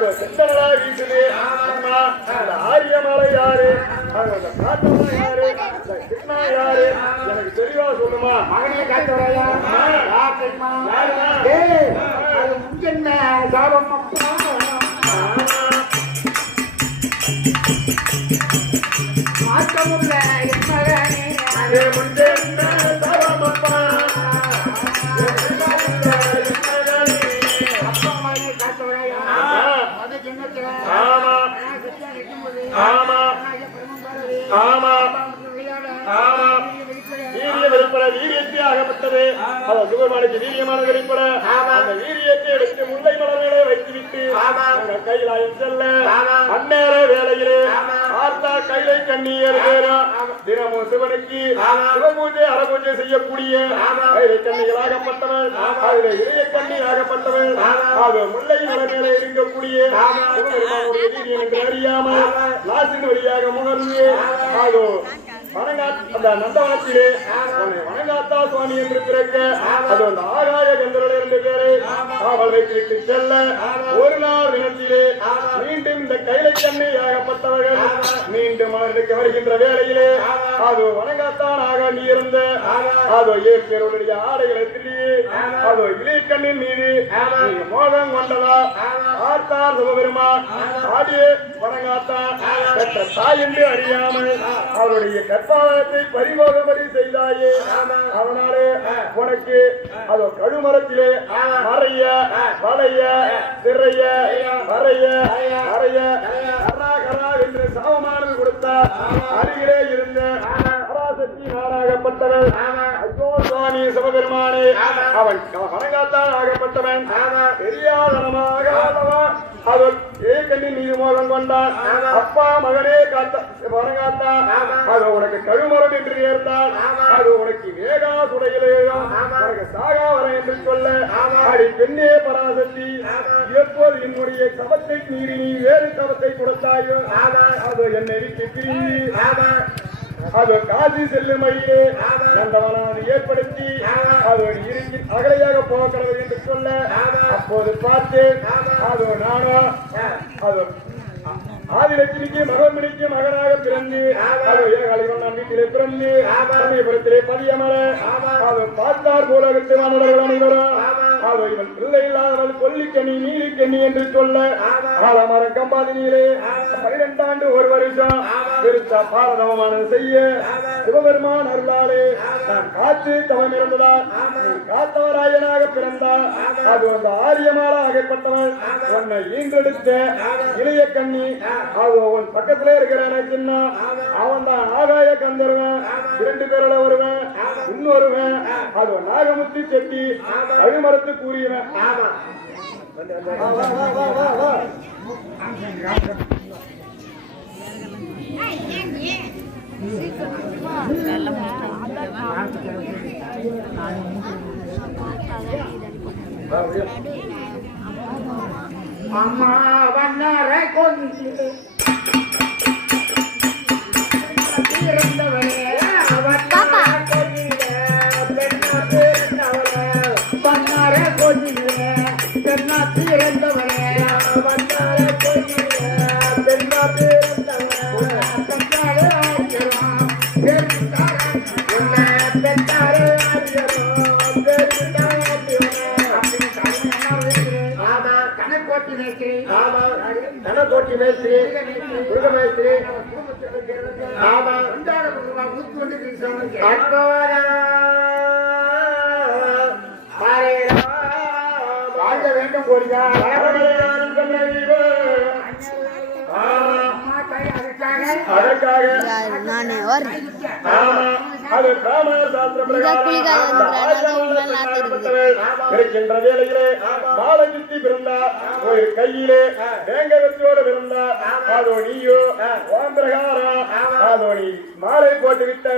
அது சித்தனடா வீசுது. அம்மா அந்த ஆரியமலை யாரு அந்த காட்டம்மா யாரு அந்த கிருஷ்ணா யாரு எனக்கு தெளிவா சொல்லுமா? மகனே காட்டுறாயா அது முன்ஜென்ம சாபம் மாற்றமுள்ள என் மகனே. அதே முன்னே அவர் சுகர்மானுக்கு வீரியமான வெளிப்பட அந்த வீரியத்தை எடுத்து முல்லை மலர்களை வைத்துவிட்டு நாங்கள் கைலாயம் செல்ல அந்நேர வேளையிலே ஆர்த்தா கைலை கண்ணீர் தினமும் சிவனுக்கு சிவபூஜை அறபூஜை செய்யக்கூடிய கைலை கண்ணிகளாகப்பட்டவள் அதில் இளைய கண்ணி ஆகப்பட்டவள் அது முல்லை மலர்களை இருக்கக்கூடிய அறியாமல் லாசின் வழியாக முகர்ந்து அது அந்த நந்தவனத்திலே உன்னை வணங்காத்தா சுவாமி என்று பிறக்க அது அந்த ஆகாய கந்தர்கள் இரண்டு பேரை காவல் வைத்துவிட்டு செல்ல ஒரு நாள் தினத்திலே மீண்டும் இந்த கைலை கண்ணை ஆகப்பட்டவர்கள் மீண்டும் அவர்களுக்கு வருகின்ற வேளையிலே அது வணங்காத்தானாக நீ இருந்த அதோ ஏழு ஆடைகளை திருடி அதோ இலைக்கண்ணின் மீது நீ மோகம் கொண்டதா? ஆத்தார் சிவபெருமான் ஆடியே வணங்காத்தான் பெற்ற தாய் என்று அறியாமல் அவருடைய கற்பாலத்தை பரிபோகபடி செய்தாயே. அவனாலே உனக்கு அதோ கழுமரத்திலே மறைய வளைய சிறைய வரைய அறைய கரா கரா என்று சாவமானது கொடுத்தார் அருகிலே இருந்த பராசக்தி நாடாகப்பட்டவன். ஐயோ சுவாமி சிவபெருமானே அவன் வணங்காத்தான் ஆகப்பட்டவன். பெரியாதனமாக ஆளவன் அவன் ஏகண்ணின் மீது மோகம் கொண்டான். அப்பா மகனே காத்த வணங்காத்தான் அது உனக்கு கழுமரம் என்று நேர்ந்தான் அது உனக்கு வேகா சுடையிலேயும் உனக்கு சாகா வர என்று சொல்ல அடி பெண்ணே பராசக்தி. எப்போது என்னுடைய சபத்தை மீறி நீ வேறு சபத்தை கொடுத்தாயோ அது என்னை விட்டு பிரிந்து அது காசி செல்லும் வழியே நந்தவனானது ஏற்படுத்தி அது இறுக்கி அகலையாக போகிறது என்று சொல்ல அப்போது பார்த்து அது நானோ? அது ஆதிலட்சுமிக்கு மகன்மணிக்கு மகனாக பிறந்து அது ஏகாலிவன் நான் வீட்டிலே பிறந்து சமயபுரத்திலே பதியமர அது பார்த்தார் போலகத்து மாணவர்கள் அனைவரும் அது இவன் பிள்ளை இல்லாதவள் கொல்லிக்கனி நீலிக்கனி என்று சொல்ல ஆலமரம் கம்பாதினியிலே பனிரெண்டாண்டு ஒரு வருஷம் பெருசா பாரதவமானது செய்ய அருளாலே நான் காத்து தவம் இருந்ததால் நீ காத்தவராயனாக பிறந்தார் அது அந்த ஆரியமாலா ஆகப்பட்டவள். உன்னை ஈன்றெடுத்த இளைய கண்ணி அது உன் பக்கத்திலே இருக்கிற சின்ன. அவன் தான் ஆகாய கந்தர்வன். இரண்டு பேரோட வருவன் இன்னொருவன். அது நாகமுத்தி செட்டி. அழிமரத்து கூறியவன். அம்மா வண்ணார கொண்டு மேஸ்திரி ஆமா வாழ்க வேண்டும். ஆமா. அதற்காக நானே அது பிராமண சாஸ்திர பிரகாரம். இருக்கின்ற வேளையிலே மாலகித்தி பிறந்தார் ஒரு கையிலே வேங்க வெற்றியோடு பிறந்தார் அதோ நீயோ ஓம் பிரகாரம் அதோ நீ மாலை போட்டு விட்ட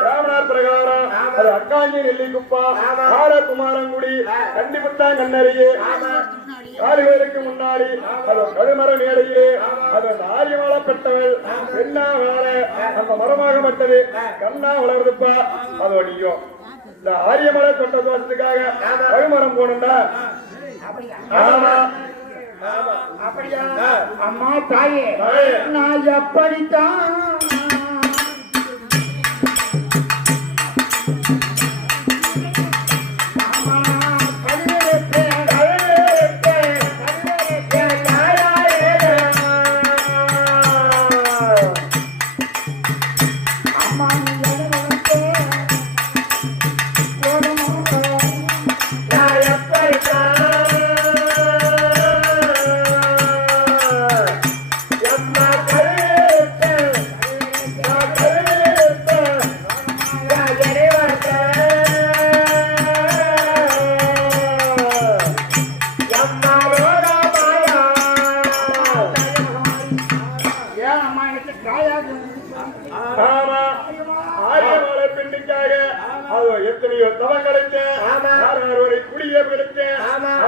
பிராமணர் பிரகாரம் அது அக்காஞ்சி நெல்லிக்குப்பா பாலகுமாரங்குடி கண்டிப்புத்தான் கண்ணறியே. காலுகளுக்கு முன்னாடி அது கழுமர மேடையிலே அது அந்த ஆரியமால பெற்றவள் பெண்ணா வளர அந்த மரமாகப்பட்டது கண்ணா வளருதுப்பா அதோ நீயோ. இந்த ஆரியமலை தொட்ட தோஷத்துக்காக கழுமரம் போகணும்டா ஆமா. அப்படியா. அம்மா தாயே. தாயே. நான் எப்படித்தான்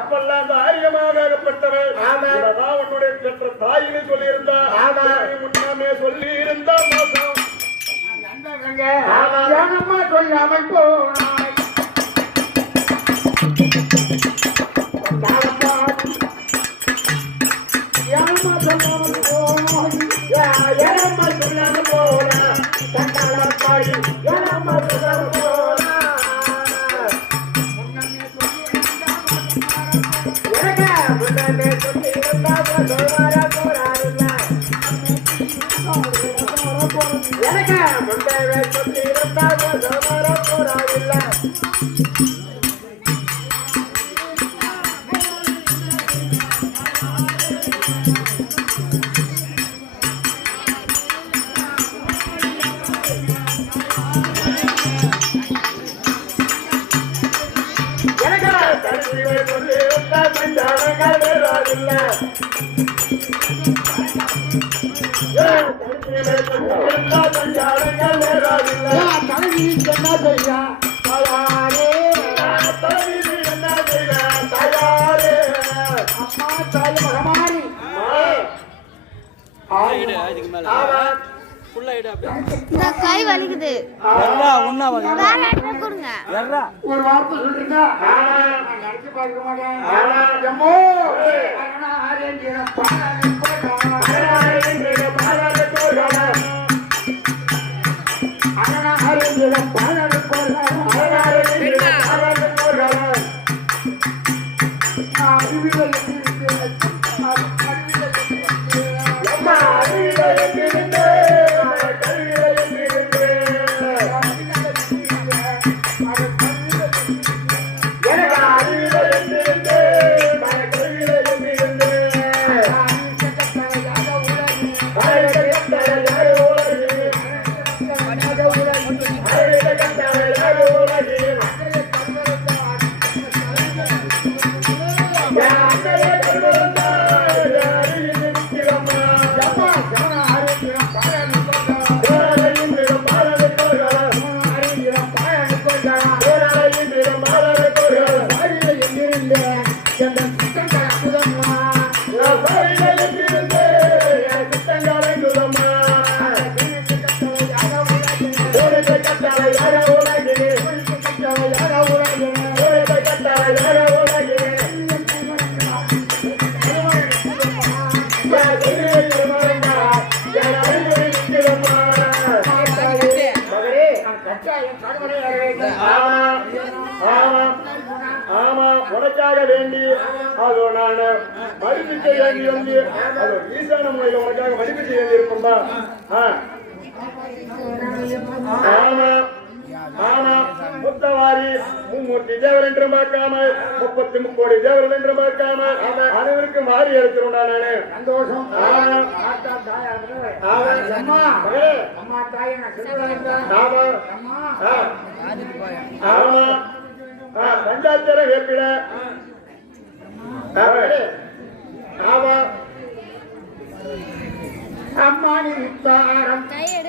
அப்பெல்லாம் அந்த ஆரியமாகப்பட்டவர் இவதான் உன்னுடைய பெற்ற தாயின்னு சொல்லியிருந்தா நீ முன்னாமே சொல்லி இருந்தா மோசம் சொல்லாமல் போனாய். தன்னிலை சொல்லி இருந்தா தஞ்சாவங்கள் வேறாதில்ல தன்னிலை சொல்லி இருந்தா தஞ்சாவங்கள் வேறாதில்ல தலைவி என்ன செய்ய தயாரே தலைவி என்ன செய்ய தயாரே அம்மா தாய் மகமாரி ஆமா இந்த கை வலிக்குது. வேற இடத்துல கொடுங்க. ஒரு வார்த்தை சொல்றீங்க நான் நினைச்சு பார்க்க மாட்டேன் எம்மோ அண்ணா ஆரேந்திர பாலாஜி போட்டா அண்ணா ஆரேந்திர பாலாஜி போட்டா அறிவியல் எப்படி இருக்கு மதிப்பு செய்ய வேண்டி வந்து ஈசான முறையில் உனக்காக செய்ய வேண்டி இருக்கும்பா. ஆமா முத்தவாரி மும்மூர்த்தி தேவர் என்று பார்க்காமல் முப்பத்தி முக்கோடி தேவர்கள் என்று பார்க்காமல் அனைவருக்கும் வாரி எடுக்கிறோம் நானு. சந்தோஷம். ஆமா. ஆத்தா தாயாரு. ஆமா. அம்மா மகளே.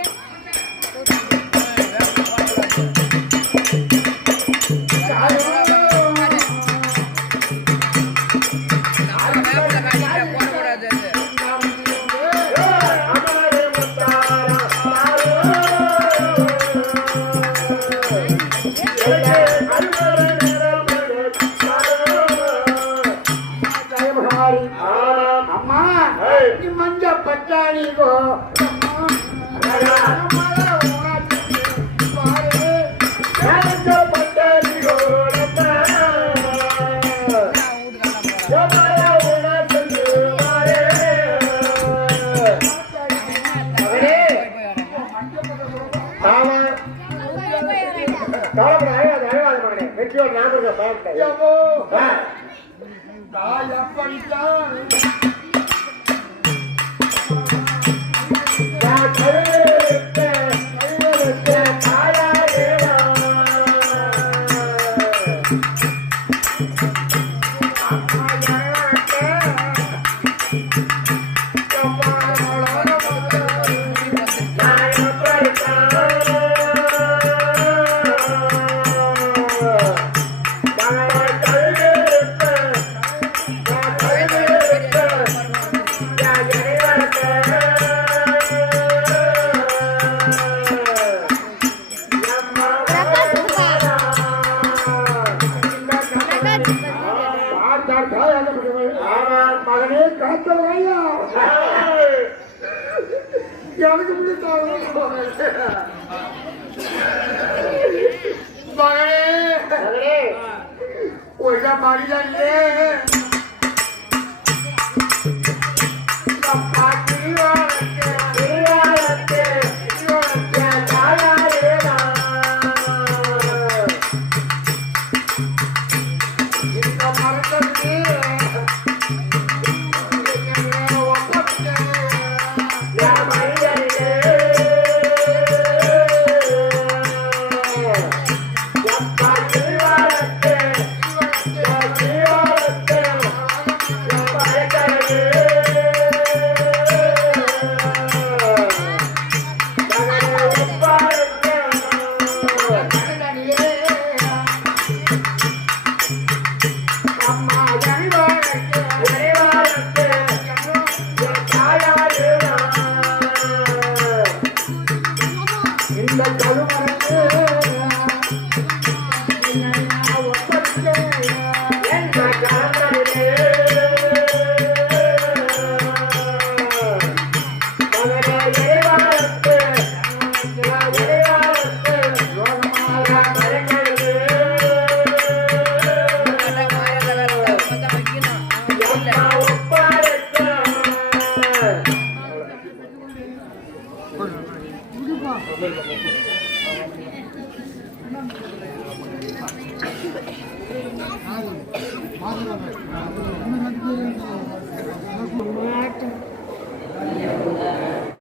வெற்றியோட ஞாபகம் பயப்பட மகனே எனக்கு பிடித்தாங்க மகனே ஒழுங்க